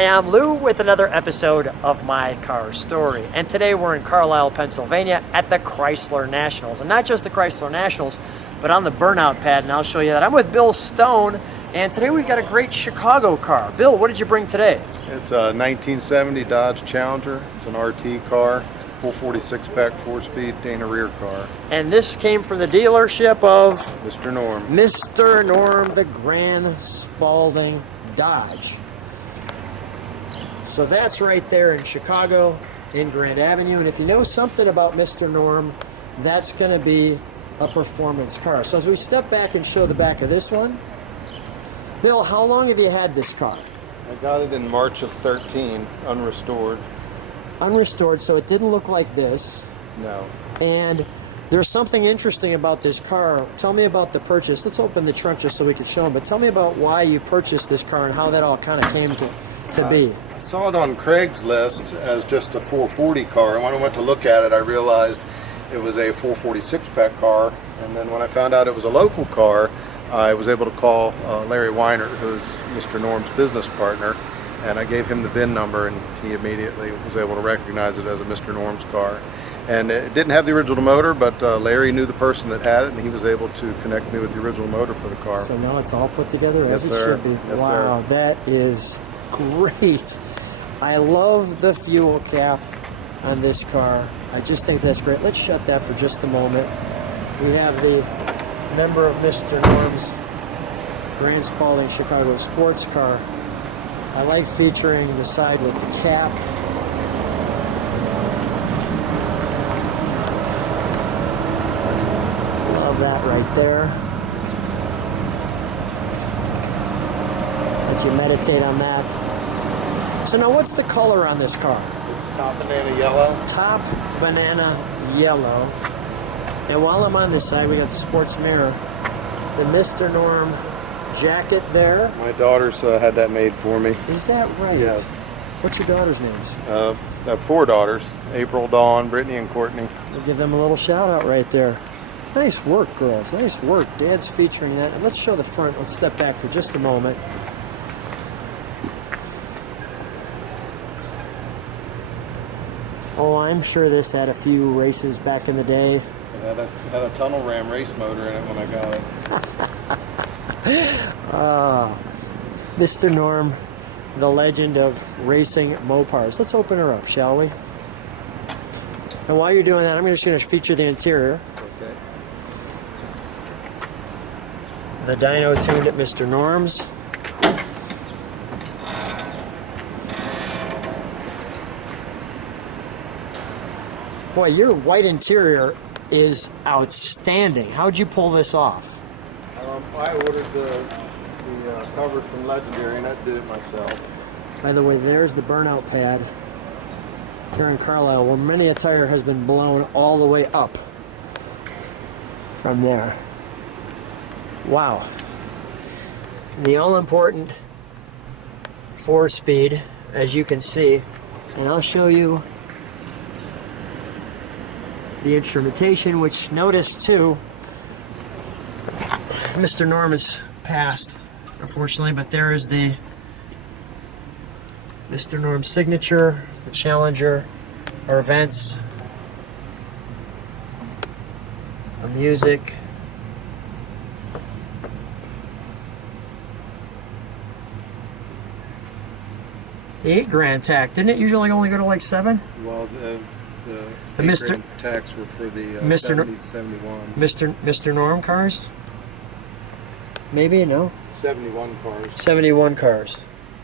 Hi, I'm Lou with another episode of My Car Story. And today we're in Carlisle, Pennsylvania at the Chrysler Nationals. And not just the Chrysler Nationals, but on the burnout pad, and I'll show you that. I'm with Bill Stone, and today we've got a great Chicago car. Bill, what did you bring today? It's a 1970 Dodge Challenger. It's an RT car, full 46-pack, 4-speed Dana rear car. And this came from the dealership of? Mr. Norm. Mr. Norm, the Grand Spaulding Dodge. So that's right there in Chicago, in Grand Avenue. And if you know something about Mr. Norm, that's going to be a performance car. So as we step back and show the back of this one, Bill, how long have you had this car? I got it in March of 13, unrestored. Unrestored, so it didn't look like this. No. And there's something interesting about this car. Tell me about the purchase. Let's open the trunk just so we can show them. But tell me about why you purchased this car and how that all kind of came to be. I saw it on Craigslist as just a 440 car, and when I went to look at it, I realized it was a 446-pack car. And then when I found out it was a local car, I was able to call Larry Weiner, who's Mr. Norm's business partner, and I gave him the VIN number, and he immediately was able to recognize it as a Mr. Norm's car. And it didn't have the original motor, but Larry knew the person that had it, and he was able to connect me with the original motor for the car. So now it's all put together as Yes, it sir. should be. Yes, wow, sir. that is great. I love the fuel cap on this car. I just think that's great. Let's shut that for just a moment. We have the member of Mr. Norm's Grand Spaulding Chicago sports car. I like featuring the side with the cap. Love that right there. Let you meditate on that. So now what's the color on this car? It's top banana yellow. Top banana yellow. And while I'm on this side, we got the sports mirror. The Mr. Norm jacket there. My daughters had that made for me. Is that right? Yes. What's your daughter's names? I have 4 daughters, April, Dawn, Brittany, and Courtney. We'll give them a little shout out right there. Nice work, girls. Nice work. Dad's featuring that. And let's show the front. Let's step back for just a moment. Oh, I'm sure this had a few races back in the day. It had a tunnel ram race motor in it when I got it. Mr. Norm, the legend of racing Mopars. Let's open her up, shall we? And while you're doing that, I'm just going to feature the interior. Okay. The dyno tuned at Mr. Norm's. Boy, your white interior is outstanding. How'd you pull this off? I ordered the cover from Legendary, and I did it myself. By the way, there's the burnout pad here in Carlisle, where many a tire has been blown all the way up from there. Wow. The all-important 4-speed, as you can see, and I'll show you the instrumentation, which notice too, Mr. Norm is passed, unfortunately, but there is the Mr. Norm signature, the Challenger, our events, the music. The $8,000 tax, didn't it usually only go to like 7? Well, the Mr. tax were for the Mr. 71s. Mr. Norm cars? Maybe, no? 71 cars. 71 cars.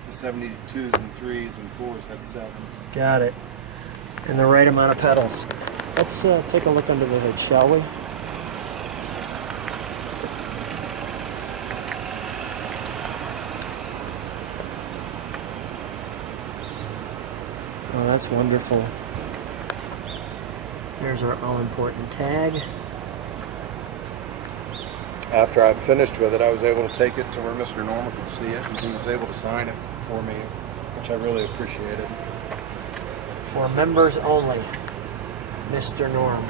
The 72s and 3s and 4s had 7s. Got it. And the right amount of pedals. Let's take a look under the hood, shall we? Oh, that's wonderful. Here's our all-important tag. After I finished with it, I was able to take it to where Mr. Norman could see it, and he was able to sign it for me, which I really appreciated. For members only, Mr. Norm.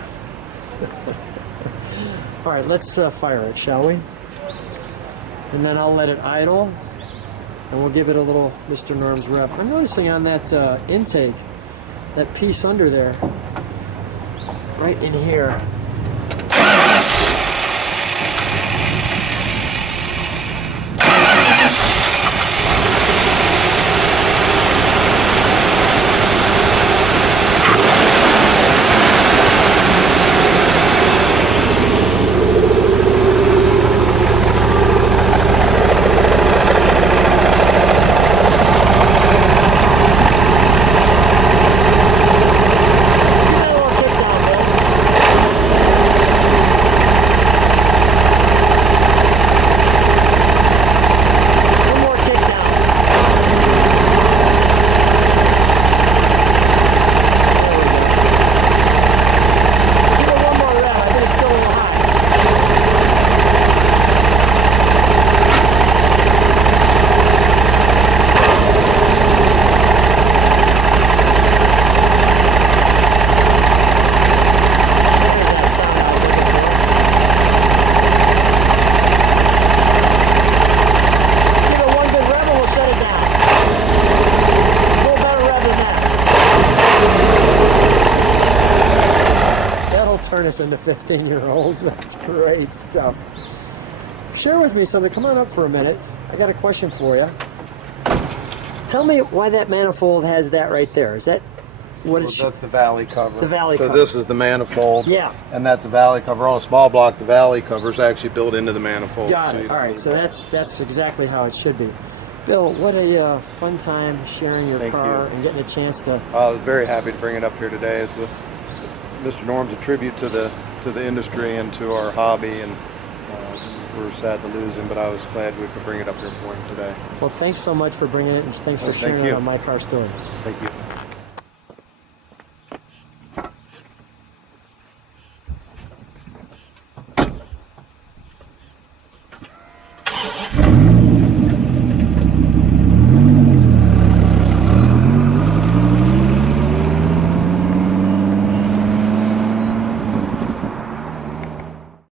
All right, let's fire it, shall we? And then I'll let it idle. and we'll give it a little Mr. Norm's rev. I'm noticing on that intake, that piece under there, right in here. Turn us into 15-year-olds. That's great stuff. Share with me something. Come on up for a minute. I got a question for you. Tell me why that manifold has that right there. Is that what it's? That's the valley cover. The valley cover. So this is the manifold. Yeah. And that's a valley cover. On a small block, the valley cover is actually built into the manifold. Got so it. All right. So that's exactly how it should be. Bill, what a fun time sharing your car and getting a chance to. I was very happy to bring it up here today. It's Mr. Norm's a tribute to the industry and to our hobby, and we're sad to lose him, but I was glad we could bring it up here for him today. Well, thanks so much for bringing it, and thanks for sharing it on My Car Story. Thank you.